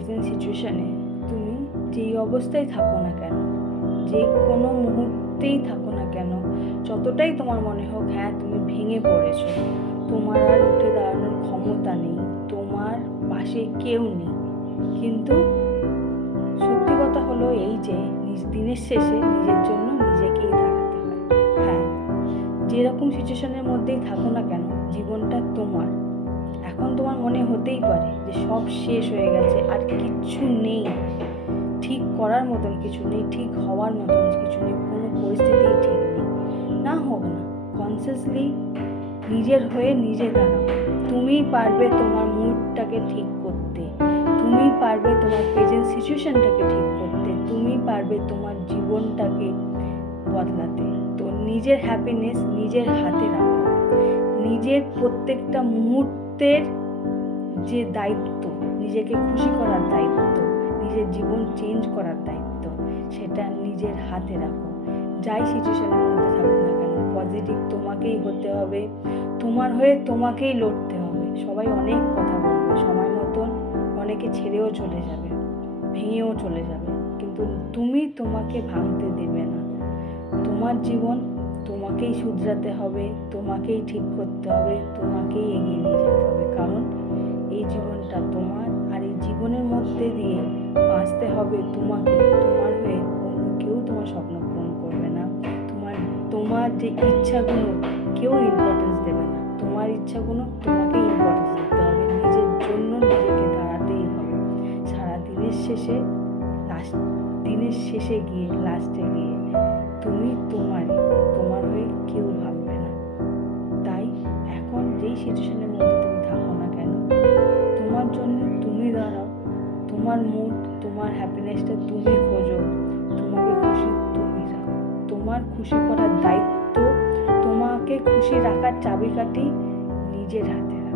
Present সিচুয়েশানে তুমি যেই অবস্থায় থাকো না কেন, যে কোনো মুহূর্তেই থাকো না কেন, যতটাই তোমার মনে হোক হ্যাঁ তুমি ভেঙে পড়েছো, তোমার আর উঠে দাঁড়ানোর ক্ষমতা নেই, তোমার পাশে কেউ নেই, কিন্তু সত্যি কথা হলো এই যে দিনের শেষে নিজের জন্য নিজেকেই দাঁড়াতে হয়। হ্যাঁ, যেরকম সিচুয়েশনের মধ্যেই থাকো না কেন, জীবনটা তোমার। এখন তোমার মনে হতেই পারে যে সব শেষ হয়ে গেছে, আর কিচ্ছু নেই, ঠিক করার মতন কিছু নেই, ঠিক হওয়ার মতন কিছু নেই, কোনো পরিস্থিতিই ঠিক নেই। না হোক না, কনসিয়াসলি নিজের হয়ে নিজে দাঁড়াও। তুমিই পারবে তোমার মুডটাকে ঠিক করতে, তুমিই পারবে তোমার প্রেজেন্ট সিচুয়েশনটাকে ঠিক করতে, তুমিই পারবে তোমার জীবনটাকে বদলাতে। তো নিজের হ্যাপিনেস নিজের হাতে রাখো। নিজের প্রত্যেকটা মুহূর্তের যে দায়িত্ব, নিজেকে খুশি করার দায়িত্ব, নিজের জীবন চেঞ্জ করার দায়িত্ব, সেটা নিজের হাতে রাখো। যাই সিচুয়েশনের মধ্যে থাকো না কেন, পজিটিভ তোমাকেই হতে হবে, তোমার হয়ে তোমাকেই লড়তে হবে। সবাই অনেক কথা বলবে, সময় মতন অনেকে ছেড়েও চলে যাবে, ভেঙেও চলে যাবে, কিন্তু তুমি তোমাকে ভাঙতে দেবে না। তোমার জীবন তোমাকেই শুধরাতে হবে, তোমাকেই ঠিক করতে হবে, তোমাকেই এগিয়ে নিয়ে যেতে হবে, কারণ এই জীবনটা তোমার, আর এই জীবনের মধ্যে দিয়ে বাঁচতে হবে তোমাকে। তোমার হয়ে অন্য কেউ তোমার স্বপ্ন পূরণ করবে না, তোমার যে ইচ্ছাগুলো কেউ ইম্পর্টেন্স দেবে না, তোমার ইচ্ছাগুলো তোমাকেই ইম্পর্টেন্স দিতে হবে। নিজের জন্য নিজেকে দাঁড়াতেই হবে। সারা দিনের শেষে গিয়ে লাস্টে গিয়ে তুমি তোমার হয়ে কেউ ভাববে না। তাই এখন যেই সিচুয়েশনের মধ্যে তুমি থাকো না কেন, তোমার জন্য তুমি দাঁড়াও, তোমার মুড, তোমার হ্যাপিনেসটা তুমি খোঁজো, তোমাকে খুশি তুমি রাখো। তোমার খুশি করার দায়িত্ব, তোমাকে খুশি রাখার চাবিকাঠি নিজের হাতে রাখো।